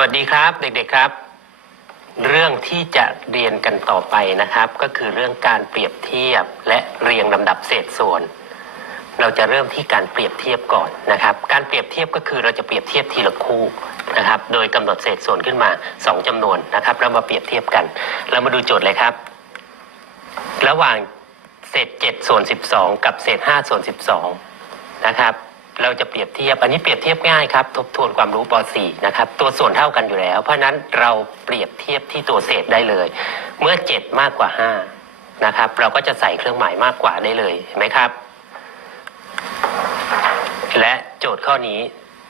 วัสดีครับเด็กๆครับ เรื่องที่จะเรียนกันต่อไปนะครับ ก็คือเรื่องการเปรียบเทียบและเรียงลำดับเศษส่วน เราจะเริ่มที่การเปรียบเทียบก่อนนะครับ การเปรียบเทียบก็คือเราจะเปรียบเทียบทีละคู่นะครับ โดยกำหนดเศษส่วนขึ้นมา 2จำนวนนะครับแล้วมาเปรียบเทียบกัน เรามาดูโจทย์เลยครับ ระหว่างเศษ7ส่วน12 กับเศษ5ส่วน12นะครับ เราจะเปรียบเทียบ อันนี้เปรียบเทียบง่ายครับ ทบทวนความรู้ป .4 นะครับ ตัวส่วนเท่ากันอยู่แล้ว เพราะฉะนั้นเราเปรียบเทียบที่ตัวเศษได้เลย เมื่อ 7 มากกว่า 5 นะครับ เราก็จะใส่เครื่องหมายมากกว่าได้เลยเห็นไหมครับ และโจทย์ข้อนี้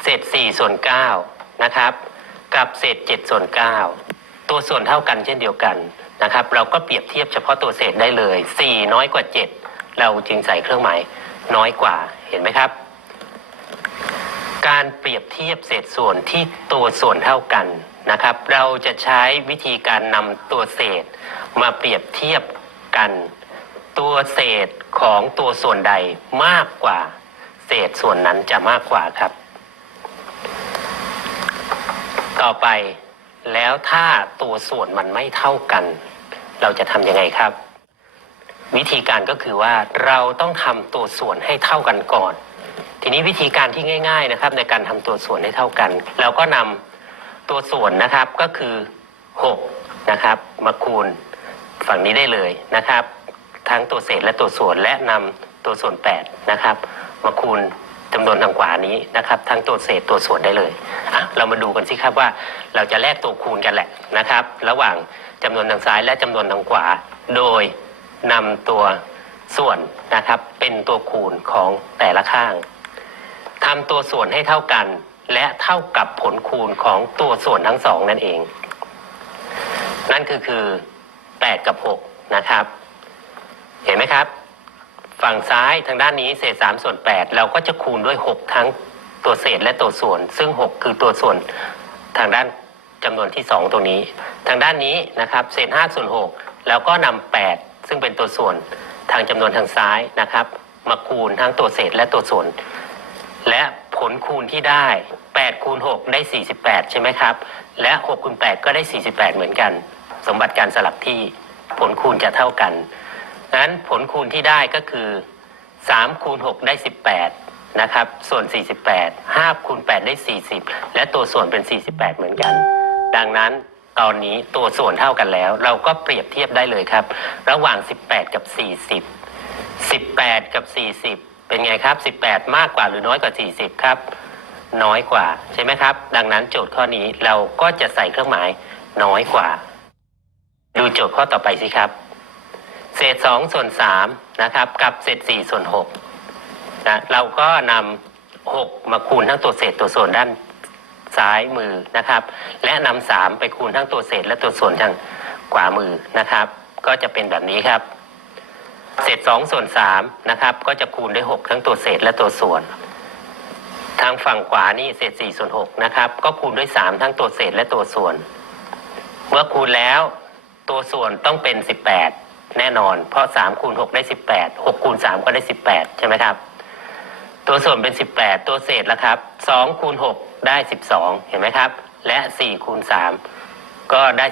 เศษ 4 ส่วน 9 นะครับ กับเศษ 7 ส่วน 9 ตัวส่วนเท่ากันเช่นเดียวกันนะครับ เราก็เปรียบเทียบเฉพาะตัวเศษได้เลย 4 น้อยกว่า 7 เราจึงใส่เครื่องหมายน้อยกว่าเห็นไหมครับ การเปรียบเทียบเศษส่วนที่ตัวส่วนเท่ากันนะครับ เราจะใช้วิธีการนำตัวเศษมาเปรียบเทียบกัน ตัวเศษของตัวส่วนใดมากกว่า เศษส่วนนั้นจะมากกว่าครับ ต่อไปแล้วถ้าตัวส่วนมันไม่เท่ากัน เราจะทำยังไงครับ วิธีการก็คือว่าเราต้องทำตัวส่วนให้เท่ากันก่อน ทีนี้วิธีการที่ง่าย ๆนะครับ ในการทำตัวส่วนให้เท่ากัน เราก็นำตัวส่วนนะครับก็คือ6นะครับมาคูณฝั่งนี้ได้เลยนะครับ ทั้งตัวเศษและตัวส่วนและนำตัวส่วน8นะครับมาคูณจำนวนทางขวานี้นะครับ ทั้งตัวเศษตัวส่วนได้เลยอะเรามาดูกันสิครับว่าเราจะแลกตัวคูณกันแหละนะครับ ระหว่างจำนวนทางซ้ายและจำนวนทางขวา โดยนำตัวส่วนนะครับ เป็นตัวคูณของแต่ละข้างทำตัวส่วนให้เท่ากัน และเท่ากับผลคูณของตัวส่วนทั้งสองนั่นเอง นั่นคือคือ 8 กับ 6 นะครับ เห็นไหมครับ ฝั่งซ้ายทางด้านนี้เศษ3ส่วน 8 เราก็จะคูณด้วย 6 ทั้งตัวเศษและตัวส่วน ซึ่ง 6 คือตัวส่วนทางด้านจำนวนที่ 2 ตรงนี้ ทางด้านนี้นะครับ เศษ5ส่วน6แล้วก็นำ8ซึ่งเป็นตัวส่วน ทางจำนวนทางซ้ายนะครับ มาคูณทั้งตัวเศษและตัวส่วน และผลคูณที่ได้8คูณ6ได้ 48 ใช่ไหมครับ และ6คูณ8ก็ได้ 48 เหมือนกัน สมบัติการสลับที่ผลคูณจะเท่ากันนั้นผลคูณที่ได้ก็คือ3คูณ6ได้ 18 นะครับ ส่วน 48 5คูณ8ได้ 40 และตัวส่วนเป็น 48 เหมือนกัน ดังนั้น ตอนนี้ตัวส่วนเท่ากันแล้ว เราก็เปรียบเทียบได้เลยครับ ระหว่าง 18 กับ 40 18 กับ 40 เป็นไงครับ 18 มากกว่าหรือน้อยกว่า 40 ครับ น้อยกว่าใช่ไหมครับ ดังนั้นโจทย์ข้อนี้เราก็จะใส่เครื่องหมายน้อยกว่า ดูโจทย์ข้อต่อไปสิครับ เศษ 2 ส่วน3นะครับ กับเศษ 4 ส่วน6นะเราก็นำ6มาคูณทั้งตัวเศษตัวส่วนด้าน ซ้ายมือนะครับ และนำ3ไปคูณทั้งตัวเศษและตัวส่วนทางขวามือนะครับ ก็จะเป็นแบบนี้ครับ เศษ2ส่วน3นะครับ ก็จะคูณด้วย6ทั้งตัวเศษและตัวส่วน ทางฝั่งขวานี่เศษ4ส่วน6นะครับ ก็คูณด้วย3ทั้งตัวเศษและตัวส่วน เมื่อคูณแล้วตัวส่วนต้องเป็น18แปดแน่นอน เพราะ3คูณ6ได้18 6คูณ3ก็ได้18ใช่ไหมครับ ตัวส่วนเป็น 18 ตัวเศษละครับ2คูณ6ได้ 12 เห็นไหมครับ และ4คูณ3ก็ได้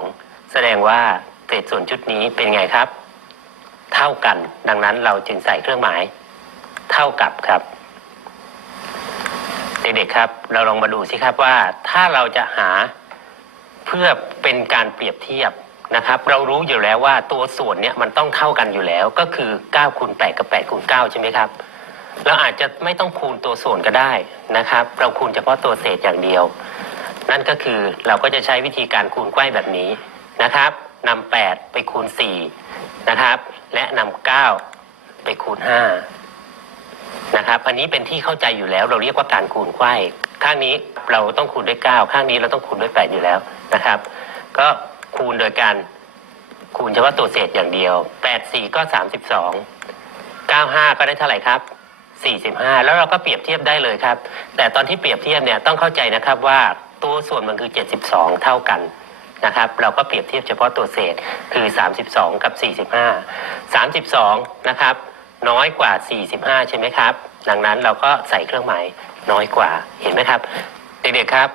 12 แสดงว่าเศษส่วนชุดนี้เป็นไงครับ เท่ากัน ดังนั้นเราจึงใส่เครื่องหมาย เท่ากับครับ เด็กๆครับ เราลองมาดูสิครับว่า ถ้าเราจะหาเพื่อเป็นการเปรียบเทียบนะครับ เรารู้อยู่แล้วว่าตัวส่วนเนี่ยมันต้องเท่ากันอยู่แล้วก็คือ9คูณ8กับ8คูณ9ใช่ไหมครับ เราอาจจะไม่ต้องคูณตัวส่วนก็ได้นะครับ เราคูณเฉพาะตัวเศษอย่างเดียว นั่นก็คือเราก็จะใช้วิธีการคูณไขว้แบบนี้นะครับนำ8ไปคูณ4นะครับ และนำ9ไปคูณ5นะครับ อันนี้เป็นที่เข้าใจอยู่แล้ว เราเรียกว่าการคูณไขว้ข้างนี้เราต้องคูณด้วย 9 ข้างนี้เราต้องคูณด้วย 8 อยู่แล้วนะครับ ก็คูณโดยการคูณเฉพาะตัวเศษอย่างเดียว 8 4 ก็ 32 95 ก็ได้เท่าไหร่ครับ 45 แล้วเราก็เปรียบเทียบได้เลยครับ แต่ตอนที่เปรียบเทียบเนี่ยต้องเข้าใจนะครับว่าตัวส่วนมันคือ 72 เท่ากันนะครับ เราก็เปรียบเทียบเฉพาะตัวเศษคือ 32 กับ 45 32 นะครับ น้อยกว่า 45 ใช่ไหมครับ ดังนั้นเราก็ใส่เครื่องหมายน้อยกว่าเห็นไหมครับ เด็กๆครับ